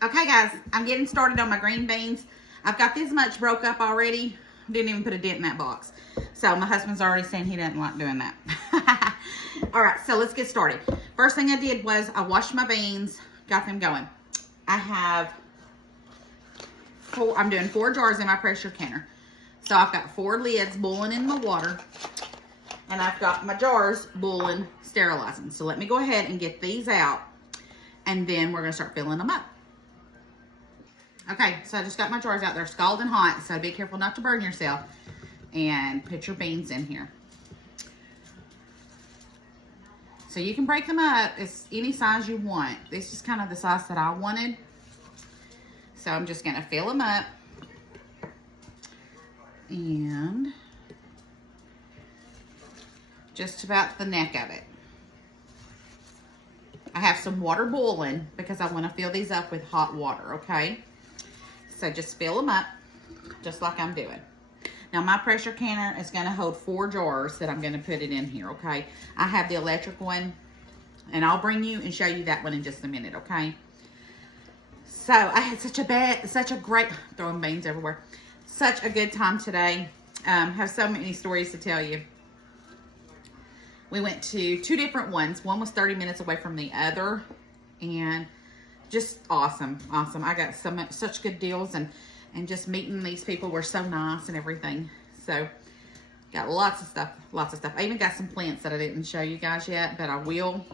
Okay, guys, I'm getting started on my green beans. I've got this much broke up already. Didn't even put a dent in that box. So my husband's already saying he doesn't like doing that. All right, so let's get started. First thing I did was I washed my beans, got them going. I have I'm doing 4 jars in my pressure canner. So I've got 4 lids boiling in my water, and I've got my jars boiling, sterilizing. So let me go ahead and get these out, and then we're gonna start filling them up. Okay, so I just got my jars out. They're scalding hot, so be careful not to burn yourself. And put your beans in here. So you can break them up as any size you want. This is kind of the size that I wanted. So I'm just gonna fill them up. And just about the neck of it. I have some water boiling because I want to fill these up with hot water, okay? So just fill them up just like I'm doing. Now my pressure canner is going to hold 4 jars that I'm going to put it in here, okay? I have the electric one, and I'll bring you and show you that one in just a minute, okay? So I had such a great, throwing beans everywhere. Such a good time today. Have so many stories to tell you. We went to 2 different ones. One was 30 minutes away from the other, and just awesome, awesome. I got such good deals, and just meeting these people were so nice and everything. So got lots of stuff, lots of stuff. I even got some plants that I didn't show you guys yet, but I will.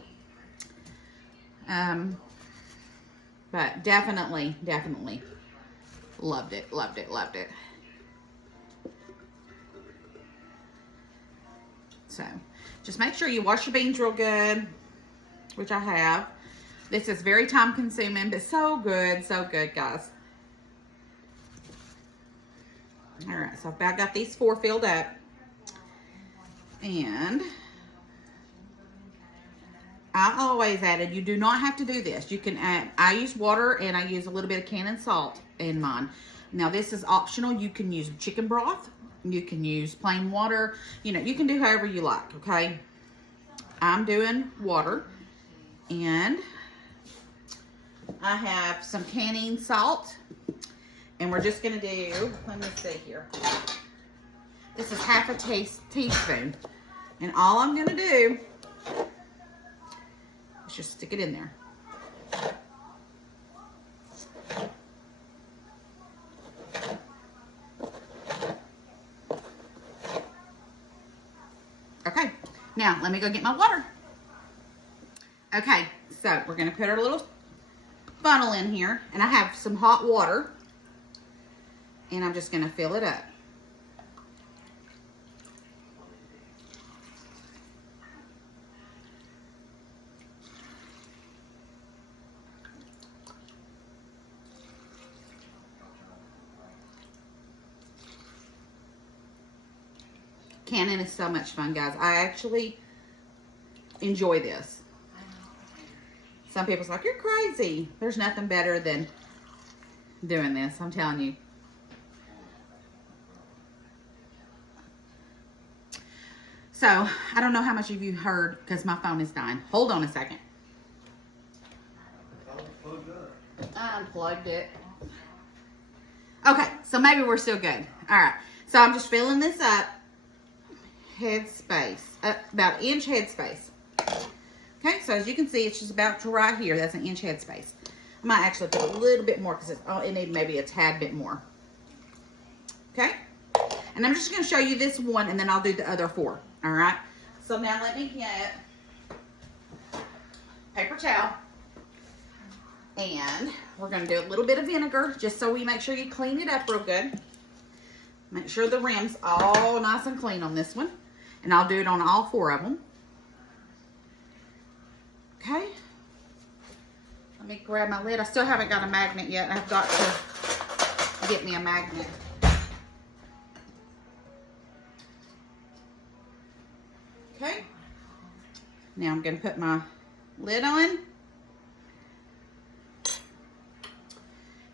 But definitely loved it, loved it, loved it. So just make sure you wash your beans real good, which I have. This is very time consuming, but so good, guys. All right, so I've got these 4 filled up. And I always added, you do not have to do this. You can add, I use water and I use a little bit of canned salt in mine. Now this is optional. You can use chicken broth. You can use plain water. You know, you can do however you like, okay? I'm doing water. And I have some canning salt. And we're just gonna do, let me see here. This is half a teaspoon. And all I'm gonna do is just stick it in there. Okay, now let me go get my water. Okay, so we're gonna put our little funnel in here, and I have some hot water. And I'm just going to fill it up. Canning is so much fun, guys. I actually enjoy this. Some people's like, you're crazy. There's nothing better than doing this, I'm telling you. So, I don't know how much of you heard because my phone is dying. Hold on a second. I unplugged it. Okay, so maybe we're still good. All right, so I'm just filling this up. Head space, about 1 inch head space. Okay, so as you can see, it's just about to right here. That's 1 inch head space. I might actually put a little bit more because it needs maybe a tad bit more. Okay, and I'm just going to show you this one, and then I'll do the other 4. All right, so now let me get paper towel, and we're going to do a little bit of vinegar just so we make sure you clean it up real good. Make sure the rim's all nice and clean on this one, and I'll do it on all 4 of them. Okay, let me grab my lid. I still haven't got a magnet yet. I've got to get me a magnet. Okay, now I'm going to put my lid on,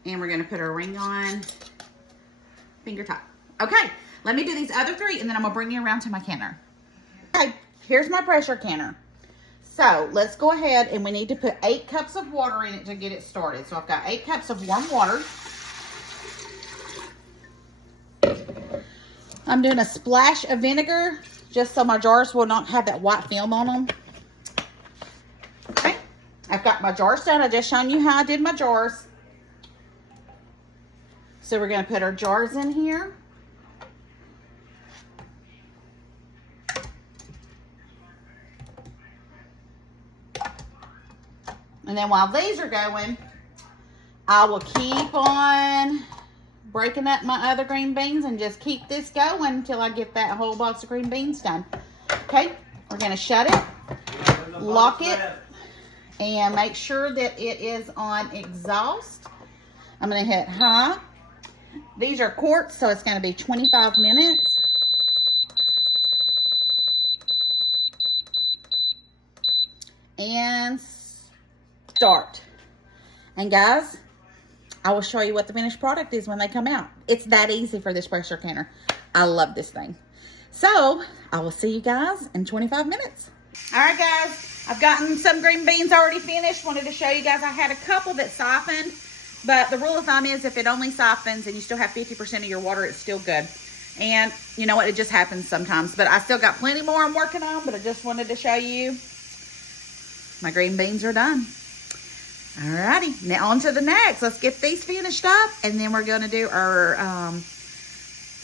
and we're going to put our ring on, finger top. Okay, let me do these other 3, and then I'm going to bring you around to my canner. Okay, here's my pressure canner. So So let's go ahead, and we need to put 8 cups of water in it to get it started. So I've got 8 cups of warm water. I'm doing a splash of vinegar just so my jars will not have that white film on them. Okay, I've got my jars done. I just shown you how I did my jars. So we're going to put our jars in here. And then while these are going, I will keep on breaking up my other green beans and just keep this going until I get that whole box of green beans done. Okay, we're going to shut it, lock it, and make sure that it is on exhaust. I'm going to hit high. These are quarts, so it's going to be 25 minutes. And start. And guys, I will show you what the finished product is when they come out. It's that easy for this pressure canner. I love this thing. So I will see you guys in 25 minutes. All right, guys, I've gotten some green beans already finished. Wanted to show you guys. I had a couple that softened, but the rule of thumb is if it only softens and you still have 50% of your water, it's still good. And you know what? It just happens sometimes. But I still got plenty more I'm working on, but I just wanted to show you my green beans are done. Alrighty, now on to the next. Let's get these finished up, and then we're going to do our,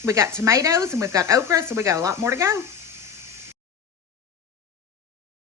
we got tomatoes and we've got okra, so we got a lot more to go.